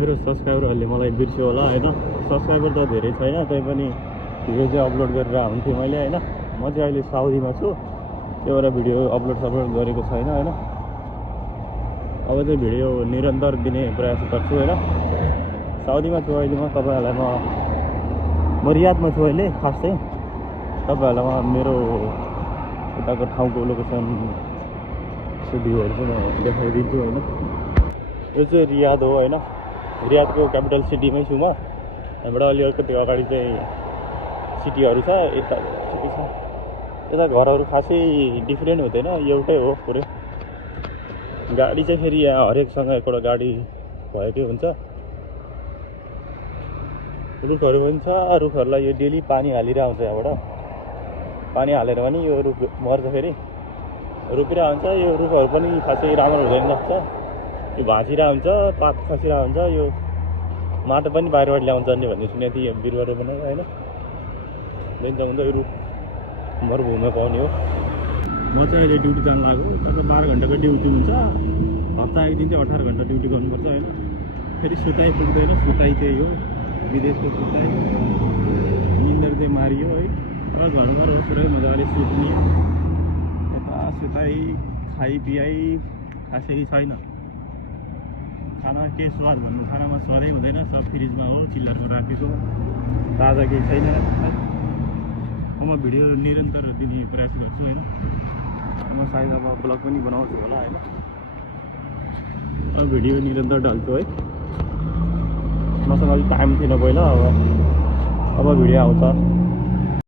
मेरो सब्सक्राइबरहरूले मलाई बिर्स्यो होला होइन। सब्सक्राइबर त धेरै छैन, तै पनि भिडियो चाहिँ अपलोड गरेर हुन्थेँ मैले होइन। म चाहिँ अहिले साउदीमा छु, त्यही भएर भिडियो अपलोड गरेको छैन होइन। अब चाहिँ भिडियो निरन्तर दिने प्रयास गर्छु होइन। साउदीमा छु अहिले म, तपाईँहरूलाई म रियादमा छु अहिले। खास चाहिँ तपाईँहरूलाई म मेरो यताको ठाउँको लोकेसन भ्यूहरू चाहिँ म देखाइदिन्छु होइन। यो चाहिँ रियाद हो होइन। रियादको क्यापिटल सिटीमै छु म। यहाँबाट अलिकति अगाडि चाहिँ सिटीहरू छ, यता सिटी छ। यता घरहरू खासै डिफ्रेन्ट हुँदैन, एउटै हो पुरै। गाडी चाहिँ फेरि यहाँ हरेकसँग एकवटा गाडी भएकै हुन्छ। रुखहरू पनि छ, रुखहरूलाई यो डेली पानी हालिरहेको हुन्छ। यहाँबाट पानी हालेर पनि यो रुख मर्छ, फेरि रोपिरहेको हुन्छ। यो रुखहरू पनि खासै राम्रो हुँदैन जस्तो, यो भाँचिरहेको हुन्छ, पात खसिरहेको हुन्छ। यो माटो पनि बाहिरबाट ल्याउँछ नि भन्ने सुनेको थिएँ, यो बिरुवा रोप्न होइन। बेन्च हुन्छ यो रुख मरुभूमिमा पाउने हो। म चाहिँ अहिले ड्युटी जानु लाग्यो। तर 12 घन्टाको ड्युटी हुन्छ, हप्ता एक दिन चाहिँ 18 घन्टा ड्युटी गर्नुपर्छ होइन। फेरि सुताइ पुग्दैन, सुताइ त्यही हो विदेशको सुताइ। निन्द्रा चाहिँ मारियो है, तर घरमा हो पुरै मजाले सुत्ने। यता सुताइ खाइपिआइ खासै छैन। खाना के स्वाद भन्नु, खानामा स्वादै हुँदैन, सब फ्रिजमा हो, चिल्लरमा राखेको, ताजा केही छैन। म भिडियो निरन्तर दिने प्रयास गर्छु होइन। म सायद अब ब्लग पनि बनाउँछु होला होइन। भिडियो निरन्तर डाल्छु है। मसँग अलिक टाइम थिएन पहिला, अब भिडियो आउँछ।